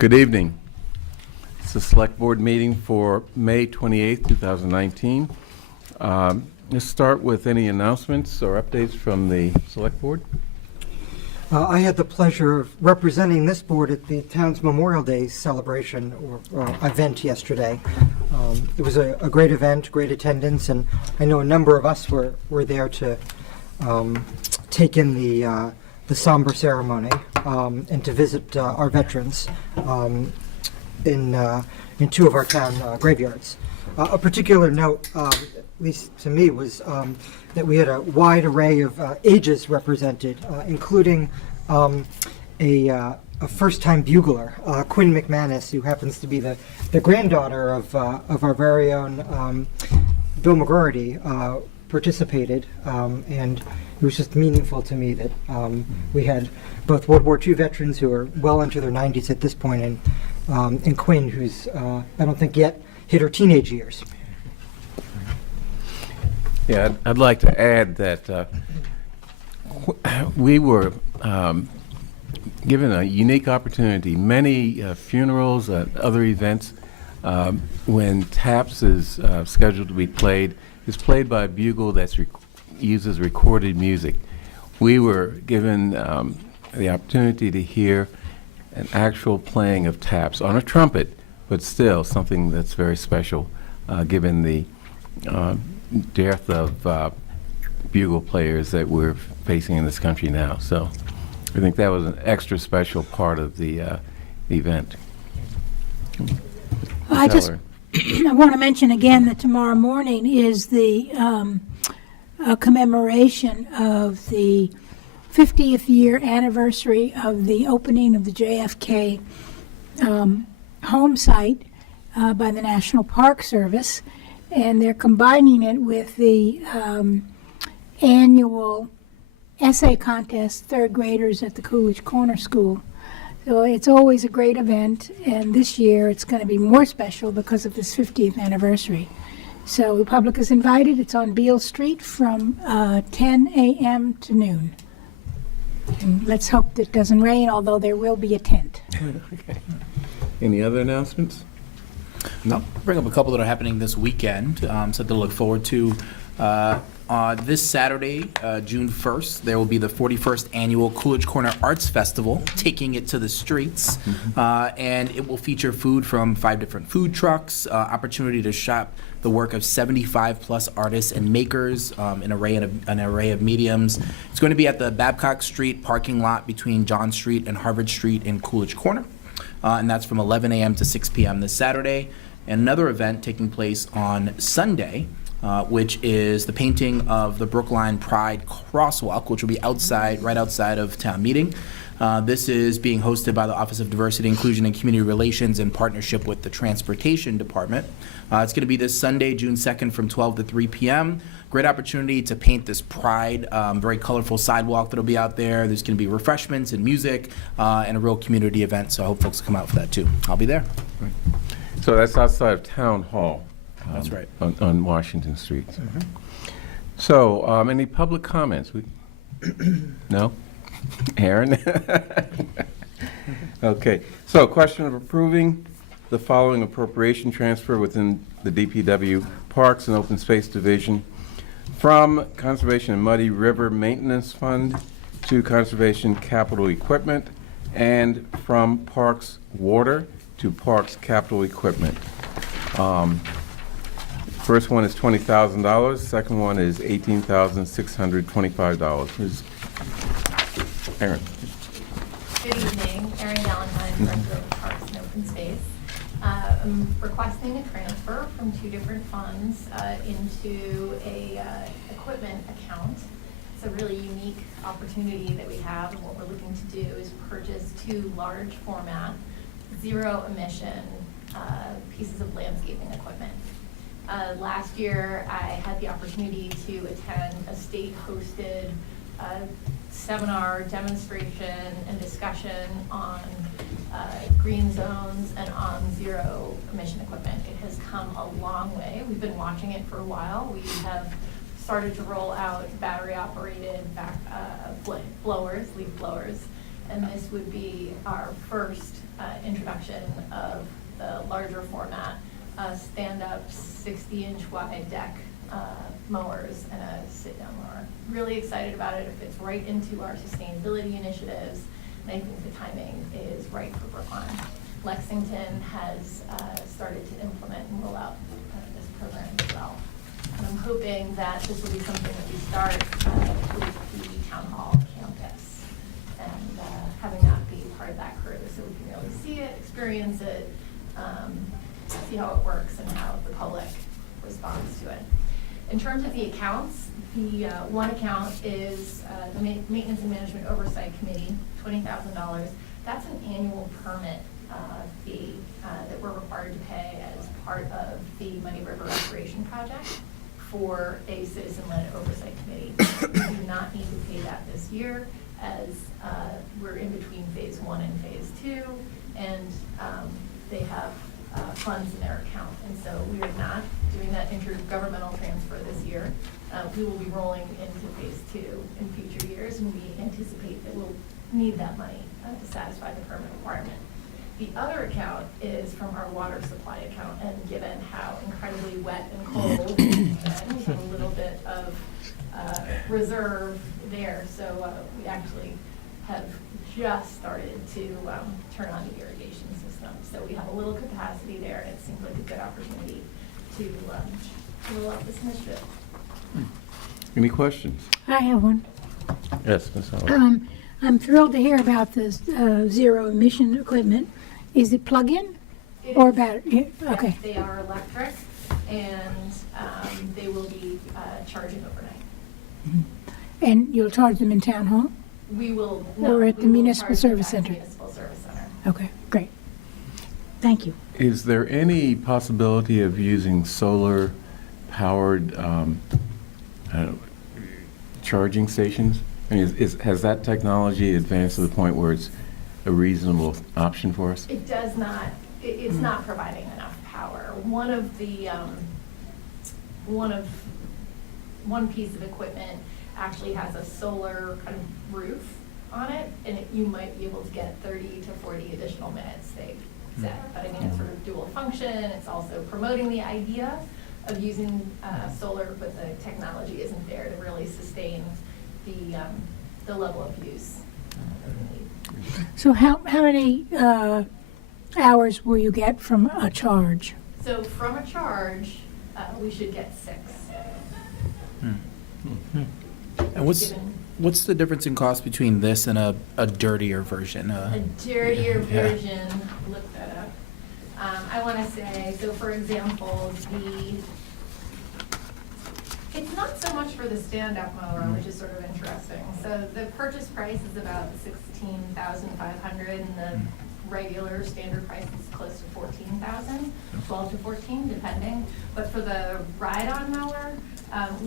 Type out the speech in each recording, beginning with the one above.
Good evening. It's the Select Board meeting for May 28th, 2019. Let's start with any announcements or updates from the Select Board. I had the pleasure of representing this board at the town's Memorial Day celebration or event yesterday. It was a great event, great attendance, and I know a number of us were there to take in the somber ceremony and to visit our veterans in two of our town graveyards. A particular note, at least to me, was that we had a wide array of ages represented, including a first-time bugler, Quinn McManus, who happens to be the granddaughter of our very own Bill McGroarty, participated, and it was just meaningful to me that we had both World War II veterans who are well into their 90s at this point, and Quinn, who's I don't think yet hit her teenage years. Yeah, I'd like to add that we were given a unique opportunity. Many funerals and other events, when taps is scheduled to be played, is played by a bugle that uses recorded music. We were given the opportunity to hear an actual playing of taps on a trumpet, but still something that's very special given the dearth of bugle players that we're facing in this country now. So I think that was an extra special part of the event. I want to mention again that tomorrow morning is the commemoration of the 50th year anniversary of the opening of the JFK home site by the National Park Service, and they're combining it with the annual essay contest, third graders at the Coolidge Corner School. So it's always a great event, and this year it's going to be more special because of this 50th anniversary. So the public is invited. It's on Beale Street from 10 a.m. to noon. And let's hope that it doesn't rain, although there will be a tent. Okay. Any other announcements? I'll bring up a couple that are happening this weekend, something to look forward to. This Saturday, June 1st, there will be the 41st Annual Coolidge Corner Arts Festival, taking it to the streets. And it will feature food from 5 different food trucks, opportunity to shop the work of 75-plus artists and makers, an array of mediums. It's going to be at the Babcock Street parking lot between John Street and Harvard Street in Coolidge Corner. And that's from 11 a.m. to 6 p.m. this Saturday. And another event taking place on Sunday, which is the painting of the Brookline Pride Crosswalk, which will be right outside of town meeting. This is being hosted by the Office of Diversity, Inclusion, and Community Relations in partnership with the Transportation Department. It's going to be this Sunday, June 2nd from 12 to 3 p.m. Great opportunity to paint this Pride, very colorful sidewalk that'll be out there. There's going to be refreshments and music and a real community event, so I hope folks come out for that too. I'll be there. Right. So that's outside of Town Hall. That's right. On Washington Street. So, any public comments? No? Aaron? Okay. So, question of approving the following appropriation transfer within the DPW Parks and Open Space Division from Conservation and Muddy River Maintenance Fund to Conservation Capital Equipment, and from Parks Water to Parks Capital Equipment. First one is $20,000. Second one is $18,625. Aaron. Good evening, Erin Valentine, Director of Parks and Open Space. I'm requesting a transfer from 2 different funds into a equipment account. It's a really unique opportunity that we have, and what we're looking to do is purchase 2 large format, zero emission pieces of landscaping equipment. Last year, I had the opportunity to attend a state-hosted seminar, demonstration, and discussion on green zones and on zero emission equipment. It has come a long way. We've been watching it for a while. We have started to roll out battery-operated blowers, leaf blowers, and this would be our first introduction of the larger format, stand-up 60-inch wide deck mowers and a sit-down mower. Really excited about it. It fits right into our sustainability initiatives, and I think the timing is right for Brookline. Lexington has started to implement and roll out this program as well. And I'm hoping that this will be something that we start with the town hall campus and having that be part of that crew so we can really see it, experience it, see how it works and how the public responds to it. In terms of the accounts, the one account is the Maintenance and Management Oversight Committee, $20,000. That's an annual permit fee that we're required to pay as part of the Muddy River Restoration Project for a citizen-led oversight committee. We do not need to pay that this year as we're in between phase 1 and phase 2, and they have funds in their account. And so we are not doing that intergovernmental transfer this year. We will be rolling into phase 2 in future years, and we anticipate that we'll need that money to satisfy the permit requirement. The other account is from our water supply account, and given how incredibly wet and cold, we have a little bit of reserve there. So we actually have just started to turn on the irrigation system. So we have a little capacity there, and it seems like a good opportunity to roll out this initiative. Any questions? I have one. Yes, Ms. Howard. I'm thrilled to hear about this zero emission equipment. Is it plug-in It or is- battery? yes, Okay. they are electric, and they will be charging overnight. And you'll charge them in town hall? We will. Or at the we will municipal charge them service at center. Municipal Service Center. Okay, great. Thank you. Is there any possibility of using solar-powered charging stations? I mean, has that technology advanced to the point where it's a reasonable option for us? It does not, it's not providing enough power. One piece of equipment actually has a solar kind of roof on it, and you might be able to get 30 to 40 additional minutes, they said. But I mean, it's sort of dual function. It's also promoting the idea of using solar, but the technology isn't there to really sustain the level of use that we need. So how many hours will you get from a charge? So from a charge, we should get 6. And what's the difference in cost between this and a dirtier version? A dirtier version, look that up. I want to say, so for example, it's not so much for the stand-up mower, which is sort of interesting. So the purchase price is about $16,500, and the regular standard price is close to $14,000, 12 to 14, depending. But for the ride-on mower,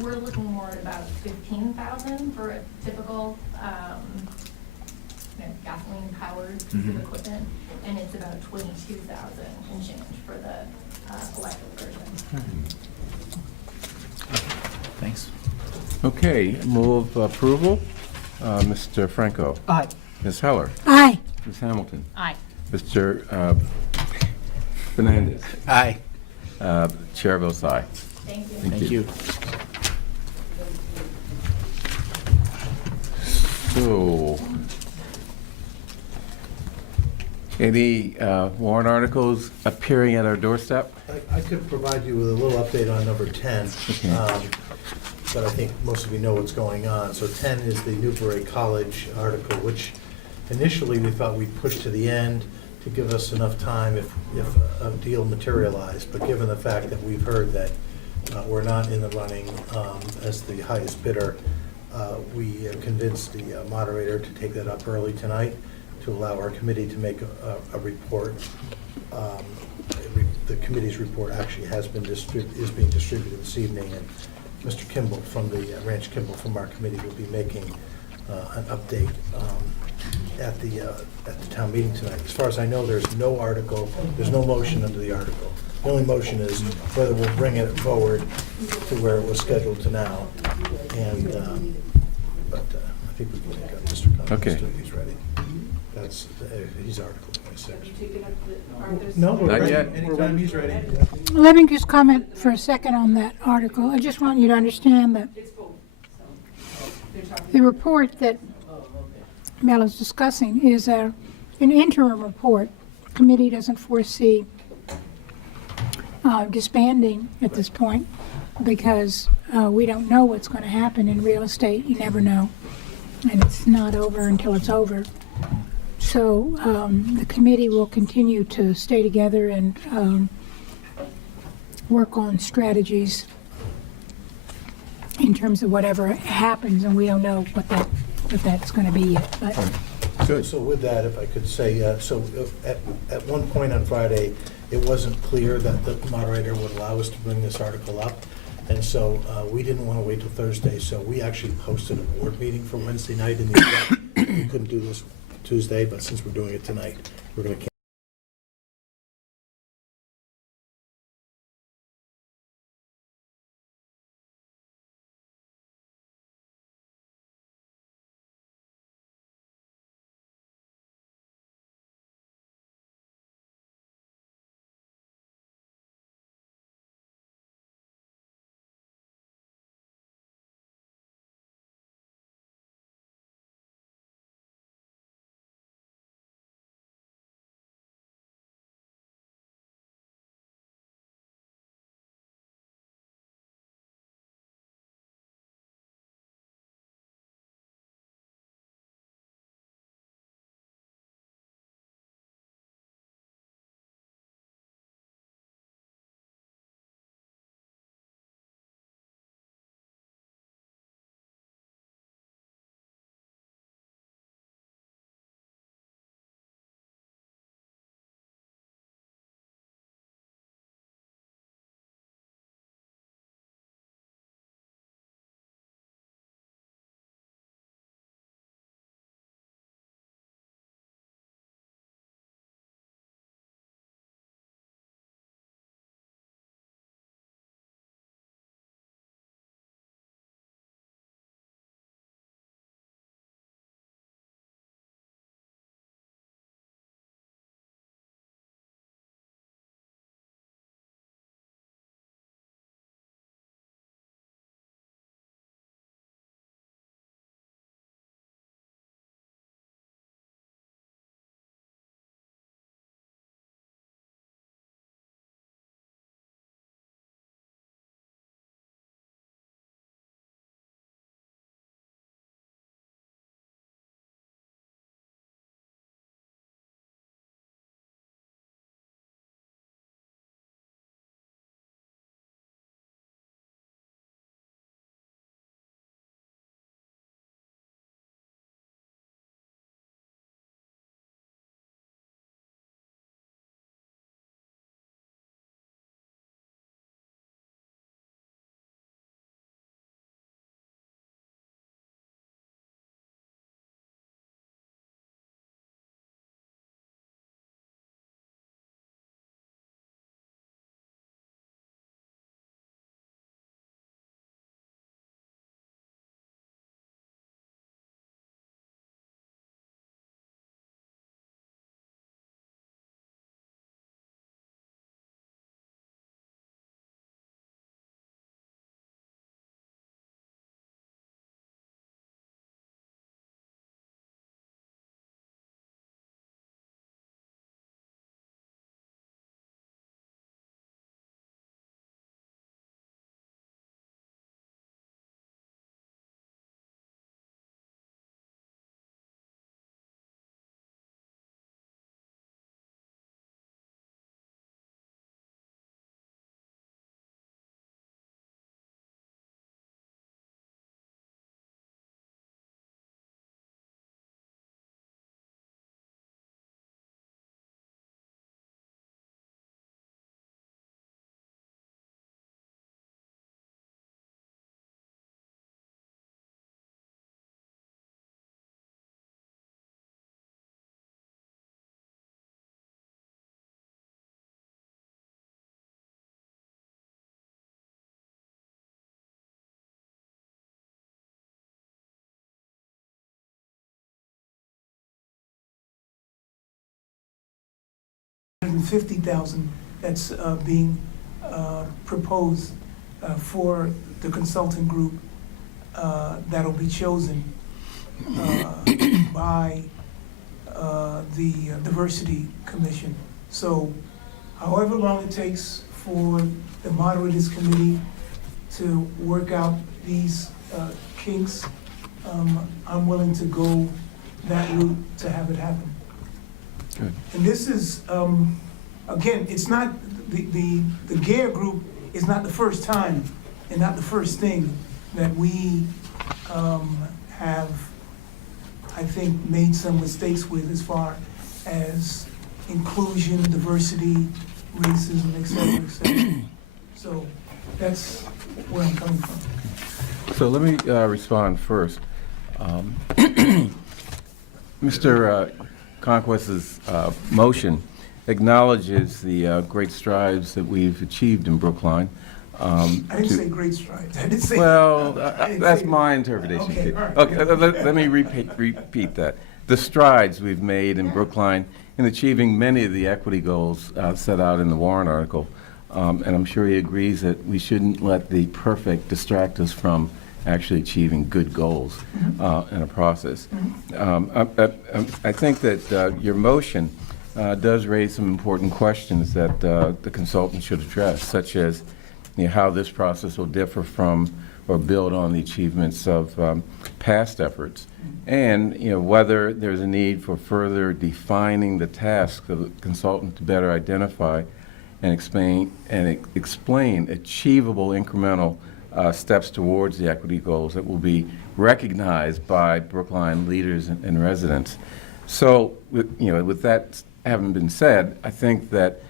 we're looking more at about $15,000 for a typical gasoline-powered piece of equipment, and it's about $22,000 and change for the electric version. Thanks. Okay, move approval. Mr. Franco. Aye. Ms. Heller. Aye. Ms. Hamilton. Aye. Mr. Fernandez. Aye. Chair votes aye. Thank you. Thank you. So, any warrant articles appearing at our doorstep? I could provide you with a little update on number 10, but I think most of you know what's going on. So 10 is the Newbury College article, which initially we thought we'd push to the end to give us enough time if a deal materialized. But given the fact that we've heard that we're not in the running as the highest bidder, we convinced the moderator to take that up early tonight to allow our committee to make a report. The committee's report actually is being distributed this evening, and Mr. Kimball from the Ranch Kimball from our committee will be making an update at the town meeting tonight. As far as I know, there's no article, there's no motion under the article. The only motion is whether we'll bring it forward to where it was scheduled to now. And but I think we can take up Mr. Cummings Okay. if he's ready. That's his article. 26th. No, we're Not ready. yet. Anytime he's ready. Let me just comment for a second on that article. I just want you to understand that the report that Mel is discussing is an interim report. The committee doesn't foresee disbanding at this point because we don't know what's going to happen in real estate. You never know. And it's not over until it's over. So the committee will continue to stay together and work on strategies in terms of whatever happens, and we don't know what that's going to be yet. But So with that, if I could say, at one point on Friday, it wasn't clear that the moderator would allow us to bring this article up. And so we didn't want to wait till Thursday, so we actually posted a board meeting for Wednesday night in the event we couldn't do this Tuesday, but since we're doing it tonight, we're going to $150,000 that's being proposed for the consultant group that'll be chosen by the Diversity Commission. So however long it takes for the Moderators Committee to work out these kinks, I'm willing to go that route to have it happen. Good. And this is, again, it's not, the GARE group is not the first time and not the first thing that we have, I think, made some mistakes with as far as inclusion, diversity, racism, et cetera, et cetera. So that's where I'm coming from. So let me respond first. Mr. Conquest's motion acknowledges the great strides that we've achieved in Brookline. I didn't say great strides. I didn't say. Well, I didn't that's say- my interpretation. Okay, Steve. all right. Okay, let me repeat that. The strides we've made in Brookline in achieving many of the equity goals set out in the Warren article, and I'm sure he agrees that we shouldn't let the perfect distract us from actually achieving good goals in a process. I think that your motion does raise some important questions that the consultant should address, such as how this process will differ from or build on the achievements of past efforts, and whether there's a need for further defining the tasks of the consultant to better identify and explain achievable incremental steps towards the equity goals that will be recognized by Brookline leaders and residents. So, with that having been said, I think that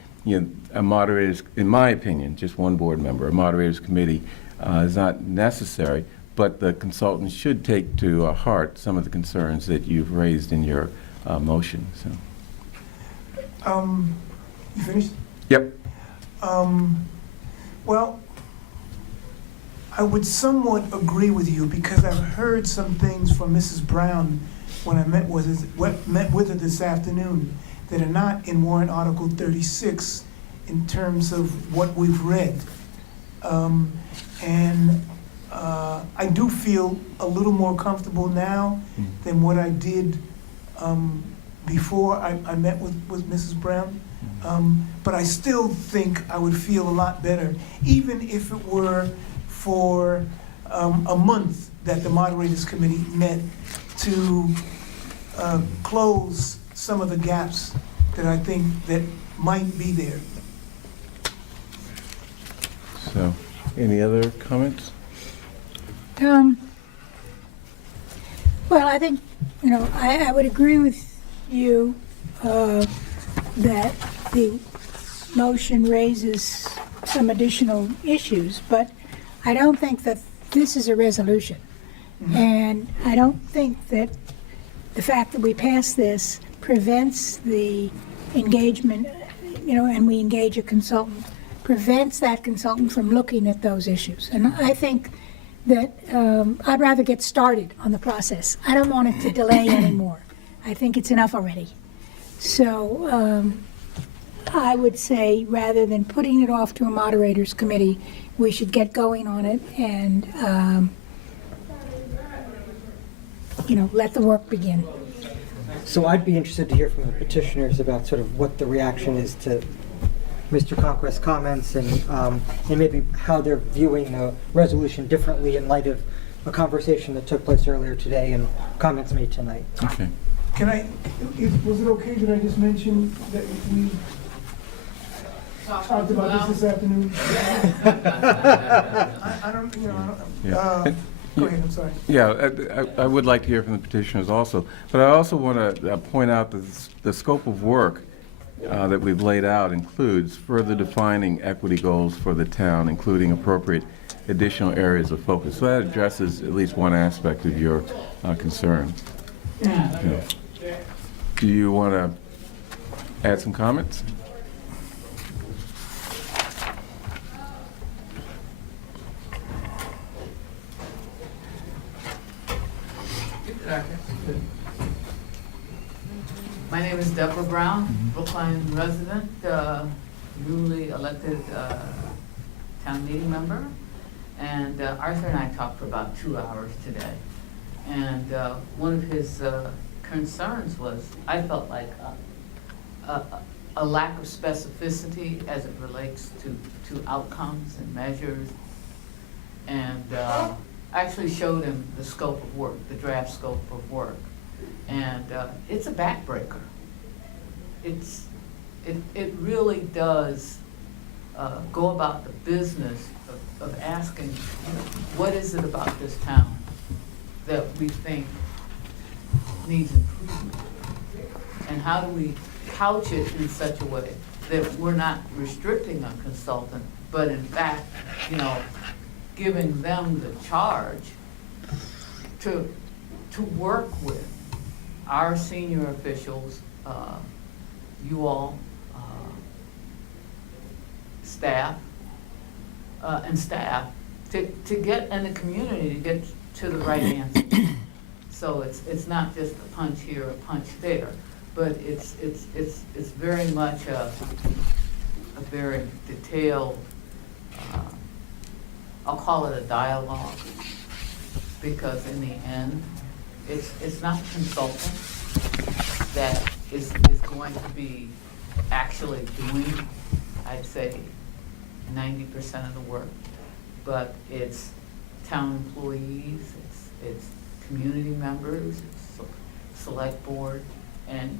a moderator's, in my opinion, just one board member, a moderator's committee is not necessary, but the consultant should take to heart some of the concerns that you've raised in your motion. So. You finished? Yep. Well, I would somewhat agree with you because I've heard some things from Mrs. Brown when I met with her this afternoon that are not in Warrant Article 36 in terms of what we've read. I do feel a little more comfortable now than what I did before I met with Mrs. Brown. But I still think I would feel a lot better, even if it were for a month that the Moderators Committee met to close some of the gaps that I think that might be there. So, any other comments? Well, I think, I would agree with you that the motion raises some additional issues, but I don't think that this is a resolution. And I don't think that the fact that we pass this prevents the engagement, and we engage a consultant, prevents that consultant from looking at those issues. And I think that I'd rather get started on the process. I don't want it to delay anymore. I think it's enough already. So I would say rather than putting it off to a moderators committee, we should get going on it and let the work begin. So I'd be interested to hear from the petitioners about sort of what the reaction is to Mr. Conquest's comments and maybe how they're viewing the resolution differently in light of a conversation that took place earlier today and comments made tonight. Okay. Was it okay that I just mentioned that we talked about this afternoon? I don't, Yeah. go ahead, I'm sorry. Yeah, I would like to hear from the petitioners also, but I also want to point out that the scope of work that we've laid out includes further defining equity goals for the town, including appropriate additional areas of focus. So that addresses at least one aspect of your concern. Yeah. Do you want to add some comments? My name is Deborah Brown. Brookline resident, newly elected town meeting member. And Arthur and I talked for about 2 hours today. And one of his concerns was, I felt like a lack of specificity as it relates to outcomes and measures. And I actually showed him the scope of work, the draft scope of work. And it's a backbreaker. It really does go about the business of asking, what is it about this town that we think needs improvement? And how do we couch it in such a way that we're not restricting a consultant, but in fact, giving them the charge to work with our senior officials, you all, staff, and staff, to get, and the community to get to the right answer. So it's not just a punch here, a punch there, but it's very much a very detailed, I'll call it a dialogue, because in the end, it's not the consultant that is going to be actually doing, I'd say, 90% of the work, but it's town employees, it's community members, it's select board, and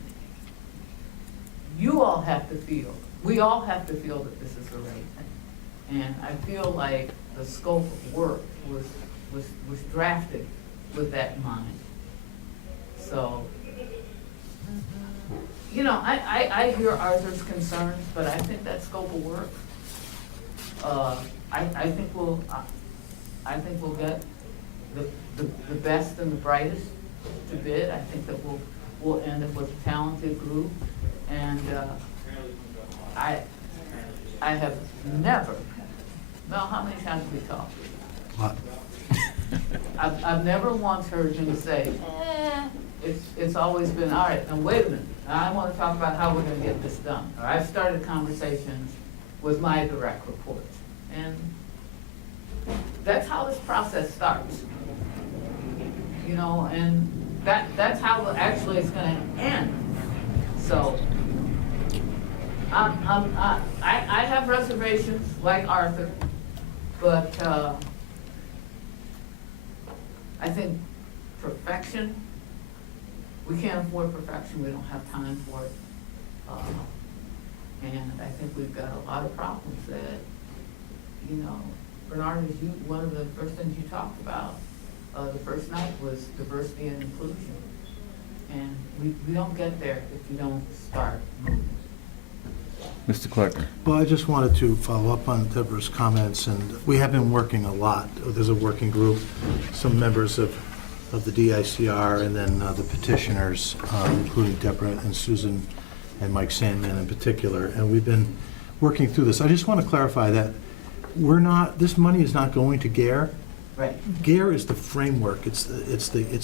you all have to feel, we all have to feel that this is the right thing. And I feel like the scope of work was drafted with that in mind. So, I hear Arthur's concerns, but I think that scope of work, I think we'll get the best and the brightest to bid. I think that we'll end up with a talented group, and I have never. Mel, how many times have we talked? Lot. I've never once heard him say, it's always been, all right, now wait a minute, I want to talk about how we're going to get this done. Or I've started conversations with my direct reports. And that's how this process starts. And that's how actually it's going to end. So I have reservations like Arthur, but I think perfection, we can't afford perfection, we don't have time for it. And I think we've got a lot of problems that, Bernard, one of the first things you talked about the first night was diversity and inclusion. And we don't get there if we don't start moving. Mr. Clark. Well, I just wanted to follow up on Deborah's comments, and we have been working a lot. There's a working group, some members of the DICR, and then the petitioners, including Deborah and Susan and Mike Sandman in particular, and we've been working through this. I just want to clarify that this money is not going to GARE. Right. GARE is the framework. It's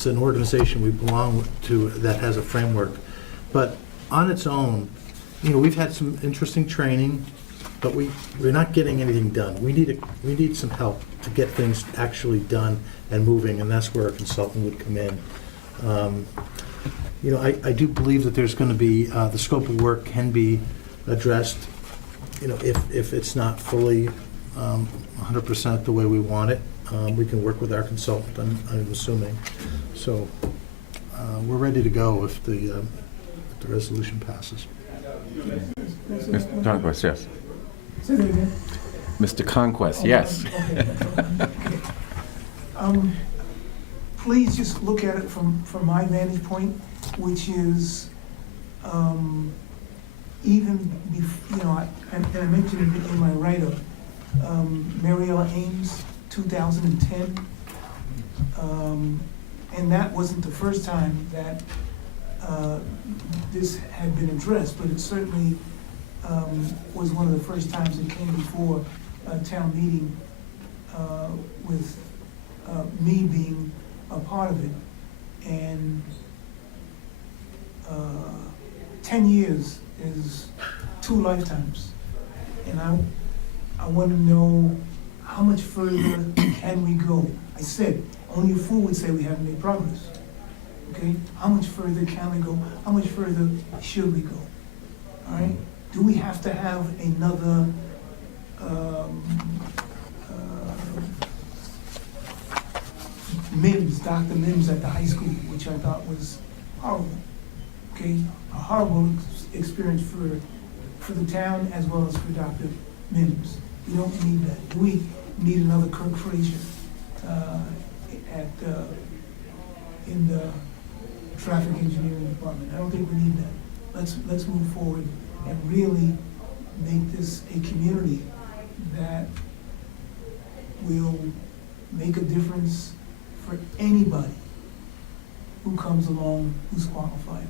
an organization we belong to that has a framework, but on its own, we've had some interesting training, but we're not getting anything done. We need some help to get things actually done and moving, and that's where a consultant would come in. I do believe that there's going to be the scope of work can be addressed. If it's not fully 100% the way we want it, we can work with our consultant. I'm assuming. So we're ready to go if the resolution passes. Mr. Conquest, yes. Say that again. Mr. Conquest, yes. Okay. Please just look at it from my vantage point, which is and I mentioned it in my write-up, Mariella Ames, 2010, and that wasn't the first time that this had been addressed, but it certainly was one of the first times it came before a town meeting with me being a part of it. And 10 years is 2 lifetimes. And I want to know how much further can we go? I said, only a fool would say we haven't made progress. Okay? How much further can we go? How much further should we go? All right? Do we have to have another Mims, Dr. Mims at the high school, which I thought was horrible? Okay? A horrible experience for the town as well as for Dr. Mims. We don't need that. Do we need another Kirk Frazier in the traffic engineering department? I don't think we need that. Let's move forward and really make this a community that will make a difference for anybody who comes along who's qualified.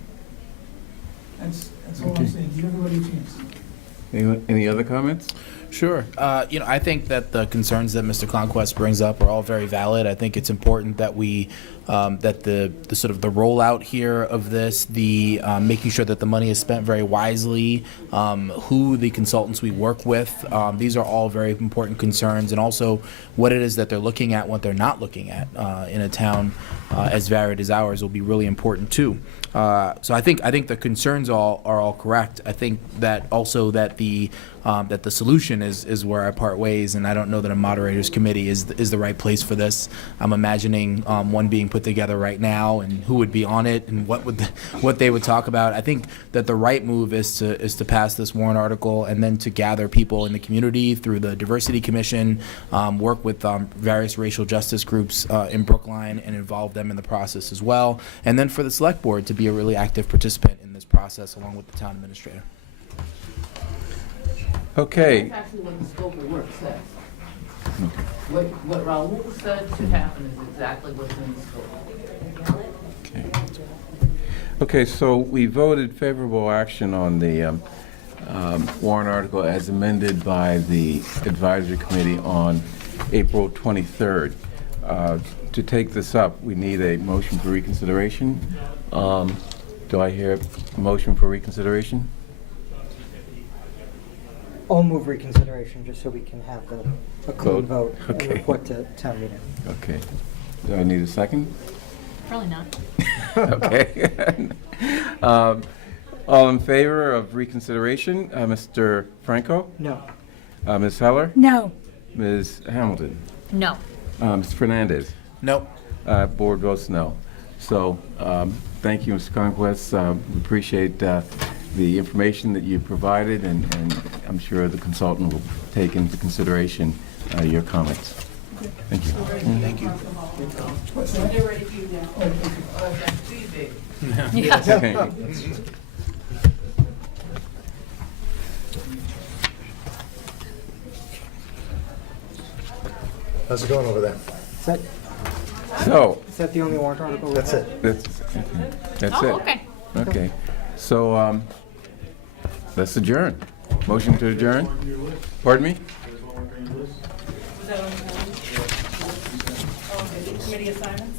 That's all I'm Okay. saying. Give everybody a chance. Any other comments? Sure. I think that the concerns that Mr. Conquest brings up are all very valid. I think it's important that we, that the sort of the rollout here of this, the making sure that the money is spent very wisely, who the consultants we work with, these are all very important concerns, and also what it is that they're looking at, what they're not looking at in a town as varied as ours will be really important too. So I think the concerns are all correct. I think that also that the solution is where I part ways, and I don't know that a moderators committee is the right place for this. I'm imagining one being put together right now, and who would be on it, and what they would talk about. I think that the right move is to pass this warrant article, and then to gather people in the community through the Diversity Commission, work with various racial justice groups in Brookline, and involve them in the process as well, and then for the select board to be a really active participant in this process along with the town administrator. Okay. That's actually what the scope of work says. What Raul said should happen is exactly what's in the scope. Okay, so we voted favorable action on the warrant article as amended by the advisory committee on April 23rd. To take this up, we need a motion for reconsideration. Do I hear a motion for reconsideration? I'll move reconsideration, just so we can have a clean vote and Okay. report to town meeting. Okay. Do I need a second? Probably not. Okay. All in favor of reconsideration? Mr. Franco? No. Ms. Heller? No. Ms. Hamilton? No. Ms. Fernandez? Nope. Board votes no. So, thank you, Mr. Conquest. We appreciate the information that you provided, and I'm sure the consultant will take into consideration your comments. Thank you. Thank you. They're ready for you now. Okay. How's it going over there? So, Is that the only warrant article? we That's have? it. that's it. Okay. Okay. So, let's adjourn. Motion to adjourn? Pardon me?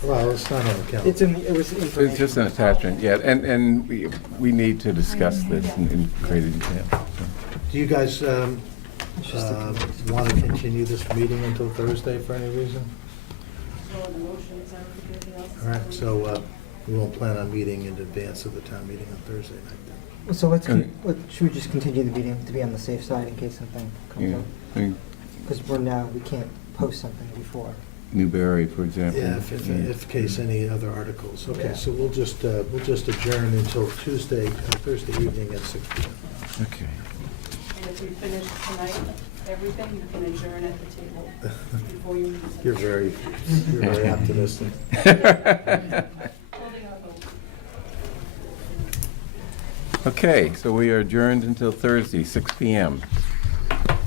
Well, it's not on the calendar. It was It's information. just an attachment, yeah, and we need to discuss this in greater detail. Do you guys It's just a committee. want to continue this meeting until Thursday for any reason? All right, so we won't plan on meeting in advance of the town meeting on Thursday night then. So should we just continue the meeting to be on the safe side in case something comes Yeah, up? I mean, Because we can't post something before. Newberry, for example. Yeah, if case any other articles. Okay, Yeah. so we'll just adjourn until Thursday evening at 6 p.m. Okay. And if we finish tonight, everything, you can adjourn at the table before you leave. You're very optimistic. Holding our hope. Okay, so we are adjourned until Thursday, 6 p.m.